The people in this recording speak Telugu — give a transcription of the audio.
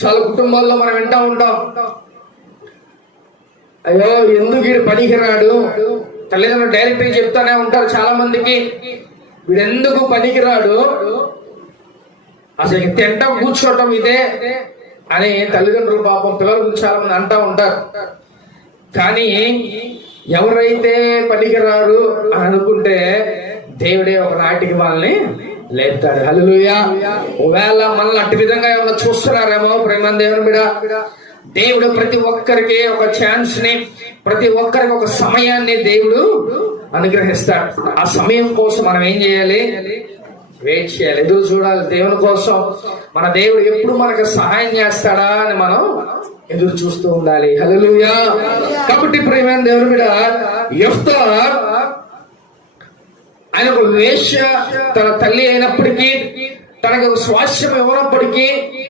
చాలా కుటుంబాల్లో మనం వింటా ఉంటాం, అయ్యో ఎందుకు వీడు పనికిరాడు. తల్లిదండ్రులు డైరెక్ట్గా చెప్తానే ఉంటారు చాలా మందికి, వీడెందుకు పనికిరాడు, అసలు తింటాం కూర్చోటం ఇదే అని తల్లిదండ్రులు పాపం పిల్లల గురించి చాలా మంది అంటా ఉంటారు. కానీ ఎవరైతే పనికిరారు అని అనుకుంటే దేవుడే ఒక నాటికి వాళ్ళని లేపుతాడు. హల్లెలూయా. ఒకవేళ మనల్ని అట్టి విధంగా ఏమైనా చూస్తున్నారేమో ప్రేమ దేవుని బిడ్డ, దేవుడు ప్రతి ఒక్కరికి ఒక ఛాన్స్ ని, ప్రతి ఒక్కరికి ఒక సమయాన్ని దేవుడు అనుగ్రహిస్తాడు. ఆ సమయం కోసం మనం ఏం చేయాలి? వెయిట్ చేయాలి, ఎదురు చూడాలి దేవుని కోసం. మన దేవుడు ఎప్పుడు మనకు సహాయం చేస్తాడా అని మనం ఎదురు చూస్తూ ఉండాలి. హల్లెలూయా. కాబట్టి ప్రియమైన దేవుని బిడ్డ, యెఫ్తా ఆయన ఒక వేశ్య తన తల్లి అయినప్పటికీ, తనకు స్వాస్థ్యం ఇవ్వనప్పటికీ